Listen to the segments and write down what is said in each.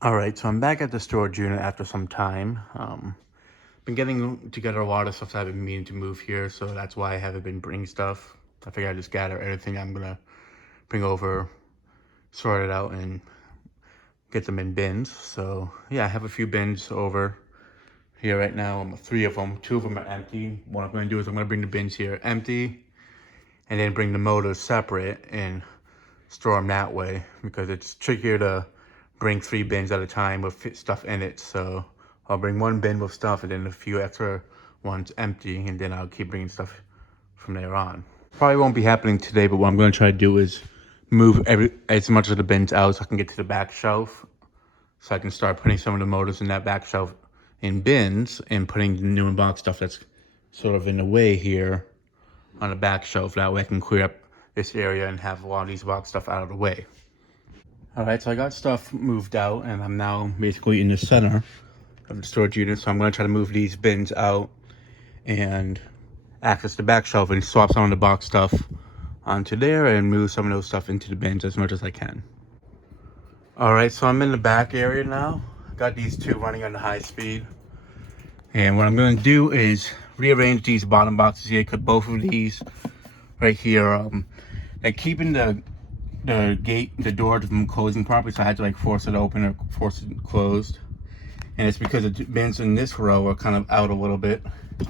All right, so I'm back at the storage unit after some time. Been getting together a lot of stuff that I've been meaning to move here, so that's why I haven't been bringing stuff. I figured I'd just gather everything I'm gonna bring over, sort it out, and get them in bins. So yeah, I have a few bins over here right now. Three of them. Two of them are empty. What I'm gonna do is I'm gonna bring the bins here empty, and then bring the motors separate and store them that way because it's trickier to bring three bins at a time with stuff in it. So I'll bring one bin with stuff and then a few extra ones empty, and then I'll keep bringing stuff from there on. Probably won't be happening today, but what I'm going to try to do is move as much of the bins out so I can get to the back shelf, so I can start putting some of the motors in that back shelf in bins and putting the new box stuff that's sort of in the way here on the back shelf. That way I can clear up this area and have a lot of these box stuff out of the way. All right, so I got stuff moved out and I'm now basically in the center of the storage unit. So I'm going to try to move these bins out and access the back shelf and swap some of the box stuff onto there and move some of those stuff into the bins as much as I can. All right, so I'm in the back area now. Got these two running on the high speed. And what I'm going to do is rearrange these bottom boxes here, because both of these right here, like keeping the gate, the door from closing properly, so I had to like force it open or force it closed. And it's because the bins in this row are kind of out a little bit. So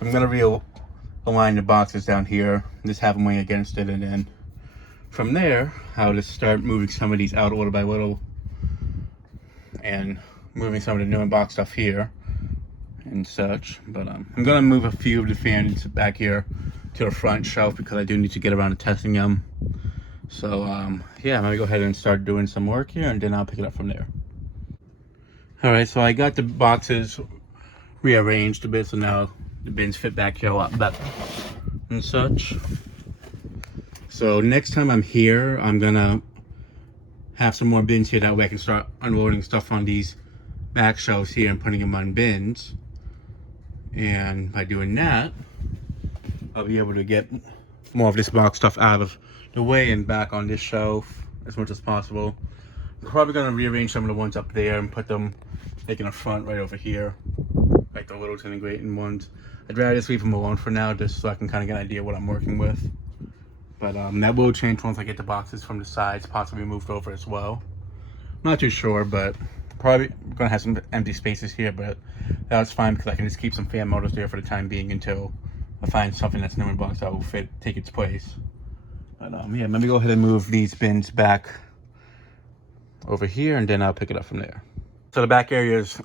I'm gonna realign the boxes down here, just have them weighing against it, and then from there, I'll just start moving some of these out little by little and moving some of the new box stuff here and such. But I'm gonna move a few of the fans back here to the front shelf because I do need to get around to testing them. So yeah, I'm gonna go ahead and start doing some work here, and then I'll pick it up from there. All right, so I got the boxes rearranged a bit, so now the bins fit back here a lot better and such. So next time I'm here, I'm gonna have some more bins here, that way I can start unloading stuff on these back shelves here and putting them on bins. And by doing that, I'll be able to get more of this box stuff out of the way and back on this shelf as much as possible. I'm probably gonna rearrange some of the ones up there and put them like in the front right over here, like the little integrating ones. I'd rather just leave them alone for now, just so I can kind of get an idea what I'm working with. But that will change once I get the boxes from the sides possibly moved over as well. I'm not too sure, but probably gonna have some empty spaces here, but that's fine because I can just keep some fan motors there for the time being until I find something that's new in box that will take its place. But yeah, let me go ahead and move these bins back over here, and then I'll pick it up from there. So the back area is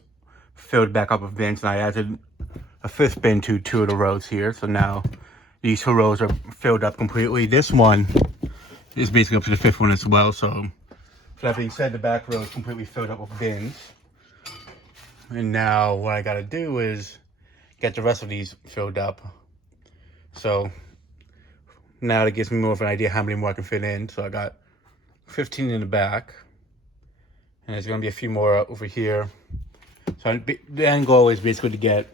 filled back up with bins, and I added a fifth bin to two of the rows here. So now these two rows are filled up completely. This one is basically up to the fifth one as well. So that being said, the back row is completely filled up with bins. And now what I gotta do is get the rest of these filled up. So now that gives me more of an idea how many more I can fit in. So I got 15 in the back, and there's gonna be a few more over here. So the end goal is basically to get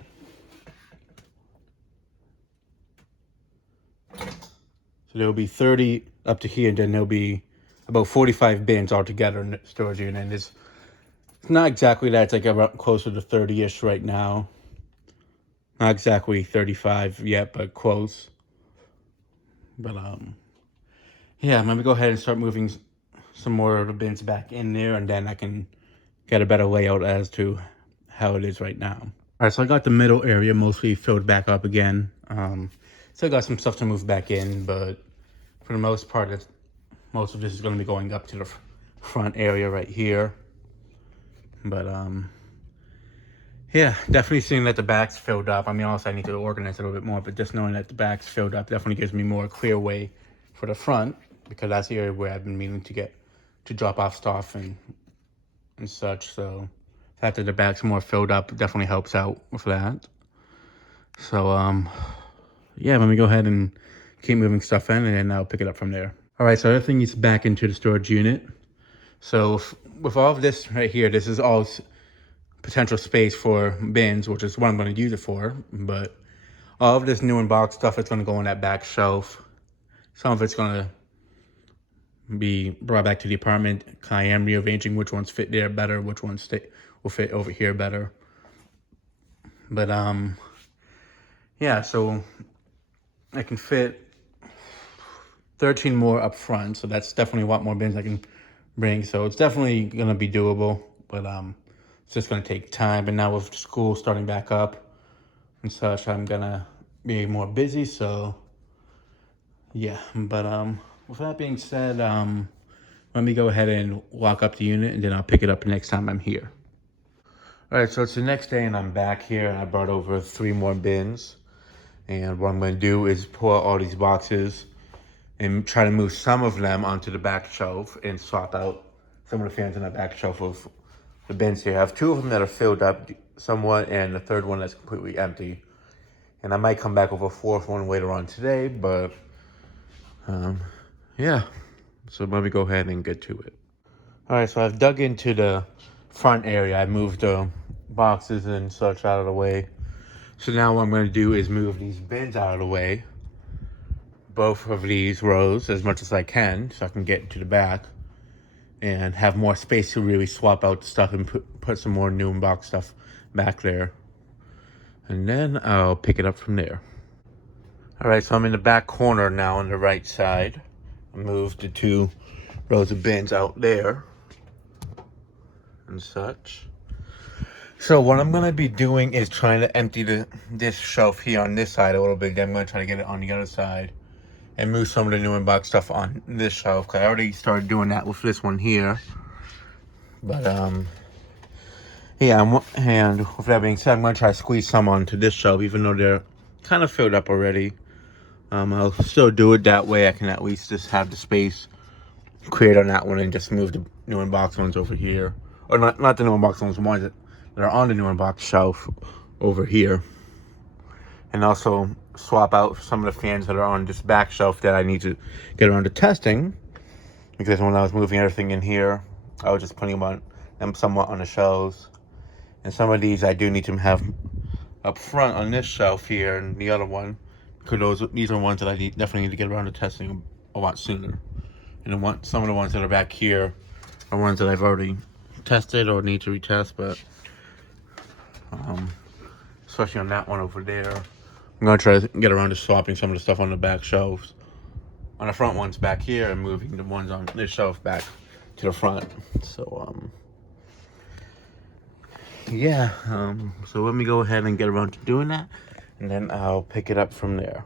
so there'll be 30 up to here, and then there'll be about 45 bins altogether in the storage unit. And it's not exactly that, it's like about closer to 30-ish right now. Not exactly 35 yet, but close. But yeah, I'm gonna go ahead and start moving some more of the bins back in there, and then I can get a better layout as to how it is right now. All right, so I got the middle area mostly filled back up again. Still got some stuff to move back in, but for the most part, most of this is going to be going up to the front area right here. But yeah, definitely seeing that the back's filled up. I mean, also I need to organize it a little bit more, but just knowing that the back's filled up definitely gives me more clear way for the front, because that's the area where I've been meaning to drop off stuff and such. So the fact that the back's more filled up definitely helps out with that. So yeah, let me go ahead and keep moving stuff in, and then I'll pick it up from there. All right, so everything is back into the storage unit. So with all of this right here, this is all potential space for bins, which is what I'm going to use it for. But all of this new in box stuff is going to go on that back shelf. Some of it's going to be brought back to the apartment. I am rearranging which ones fit there better, which ones will fit over here better. But yeah, so I can fit 13 more up front, so that's definitely a lot more bins I can bring. So it's definitely gonna be doable, but it's just gonna take time. And now with school starting back up and such, I'm gonna be more busy. So yeah, but with that being said, let me go ahead and walk up the unit, and then I'll pick it up next time I'm here. All right, so it's the next day, and I'm back here, and I brought over 3 more bins. And what I'm gonna do is pull out all these boxes and try to move some of them onto the back shelf and swap out some of the fans on the back shelf of the bins here. I have 2 of them that are filled up somewhat, and the third one that's completely empty. And I might come back with a 4th one later on today, but yeah. So let me go ahead and get to it. All right, so I've dug into the front area. I moved the boxes and such out of the way. So now what I'm going to do is move these bins out of the way, both of these rows, as much as I can, so I can get to the back and have more space to really swap out the stuff and put some more new box stuff back there. And then I'll pick it up from there. All right, so I'm in the back corner now on the right side. I moved the 2 rows of bins out there and such. So what I'm going to be doing is trying to empty this shelf here on this side a little bit. Then I'm going to try to get it on the other side and move some of the new in-box stuff on this shelf. Cause I already started doing that with this one here. But yeah, and with that being said, I'm going to try to squeeze some onto this shelf, even though they're kind of filled up already. I'll still do it that way. I can at least just have the space cleared on that one and just move the new in-box ones over here. Or not the new in-box ones that are on the new in-box shelf over here. And also swap out some of the fans that are on this back shelf that I need to get around to testing. Because when I was moving everything in here, I was just putting them somewhat on the shelves. And some of these I do need to have up front on this shelf here and the other one. Because these are ones that I definitely need to get around to testing a lot sooner. And some of the ones that are back here are ones that I've already tested or need to retest, but especially on that one over there, I'm gonna try to get around to swapping some of the stuff on the back shelves, on the front ones back here, and moving the ones on this shelf back to the front. So yeah, so let me go ahead and get around to doing that, and then I'll pick it up from there.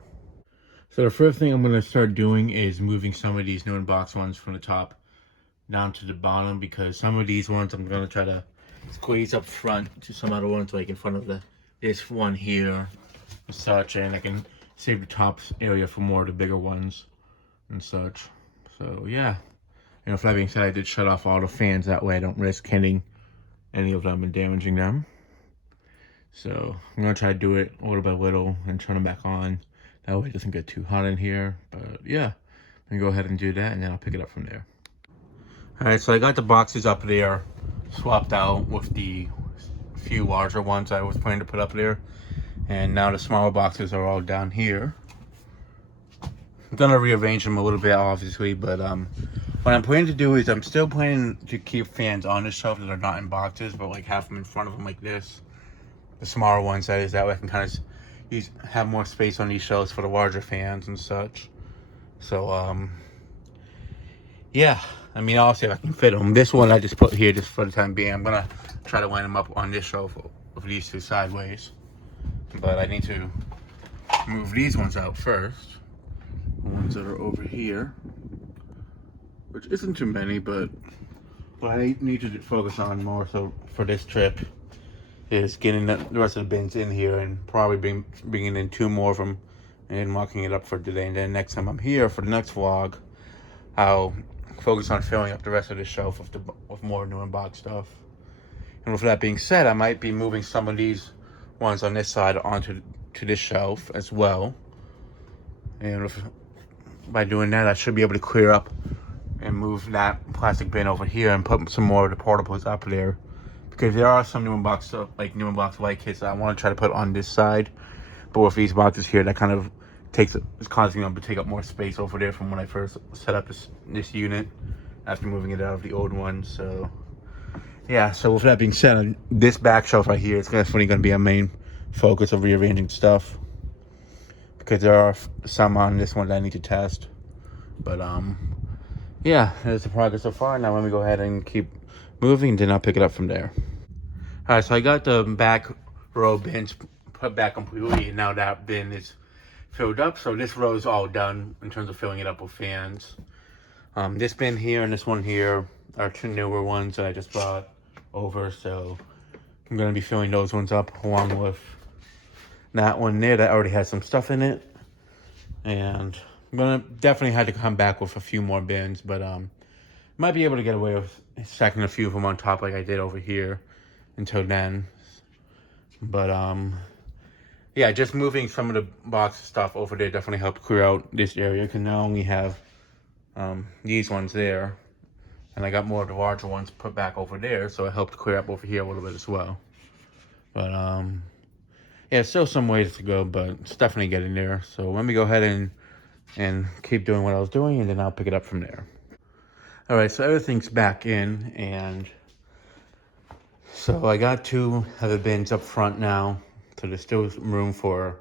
So the first thing I'm gonna start doing is moving some of these new in-box ones from the top down to the bottom, because some of these ones I'm gonna try to squeeze up front to some other ones, like in front of this one here and such, and I can save the top area for more of the bigger ones and such. So yeah, and with that being said, I did shut off all the fans, that way I don't risk hitting any of them and damaging them. So I'm gonna try to do it little by little and turn them back on, that way it doesn't get too hot in here. But yeah, I'm gonna go ahead and do that, and then I'll pick it up from there. All right, so I got the boxes up there swapped out with the few larger ones I was planning to put up there, and now the smaller boxes are all down here. I'm gonna rearrange them a little bit, obviously, but what I'm planning to do is I'm still planning to keep fans on the shelf that are not in boxes, but like have them in front of them like this, the smaller ones, that is, that way I can kind of have more space on these shelves for the larger fans and such. So yeah, I mean, I'll see if I can fit them. This one I just put here just for the time being. I'm gonna try to line them up on this shelf with these 2 sideways, but I need to move these ones out first, the ones that are over here, which isn't too many, but what I need to focus on more so for this trip is getting the rest of the bins in here, and probably bringing in 2 more of them and marking it up for today. And then next time I'm here for the next vlog, I'll focus on filling up the rest of the shelf with more new in-box stuff. And with that being said, I might be moving some of these ones on this side onto this shelf as well. And by doing that, I should be able to clear up and move that plastic bin over here and put some more of the portables up there. Because there are some new in-box stuff, like new in-box light kits that I want to try to put on this side. But with these boxes here, that kind of it's causing them to take up more space over there from when I first set up this unit after moving it out of the old one. So yeah, so with that being said, this back shelf right here is definitely going to be a main focus of rearranging stuff, because there are some on this one that I need to test. But yeah, there's the progress so far. Now let me go ahead and keep moving, and then I'll pick it up from there. All right, so I got the back row bins put back completely, and now that bin is filled up. So this row is all done in terms of filling it up with fans. This bin here and this one here are two newer ones that I just brought over, so I'm going to be filling those ones up along with that one there that already has some stuff in it. And I'm going to definitely have to come back with a few more bins, but might be able to get away with stacking a few of them on top like I did over here until then. But yeah, just moving some of the box stuff over there definitely helped clear out this area, because now I only have these ones there, and I got more of the larger ones put back over there, so it helped clear up over here a little bit as well. But yeah, still some ways to go, but it's definitely getting there. So let me go ahead and keep doing what I was doing, and then I'll pick it up from there. All right, so everything's back in, and so I got two of the bins up front now, so there's still room for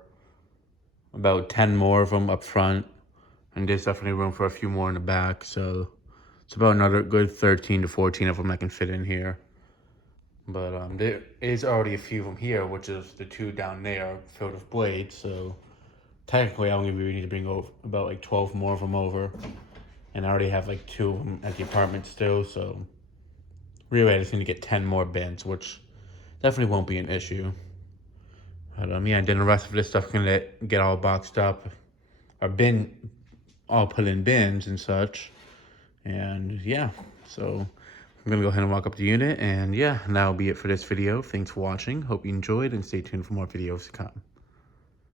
about 10 more of them up front, and there's definitely room for a few more in the back, so it's about another good 13 to 14 of them I can fit in here. But there is already a few of them here, which is the two down there filled with blades, so technically I only really need to bring over about like 12 more of them over, and I already have like 2 of them at the apartment still, so really I just need to get 10 more bins, which definitely won't be an issue. But yeah, and then the rest of this stuff can get all boxed up, or all put in bins and such. And yeah, so I'm gonna go ahead and walk up the unit, and yeah, that'll be it for this video. Thanks for watching. Hope you enjoyed, and stay tuned for more videos to come.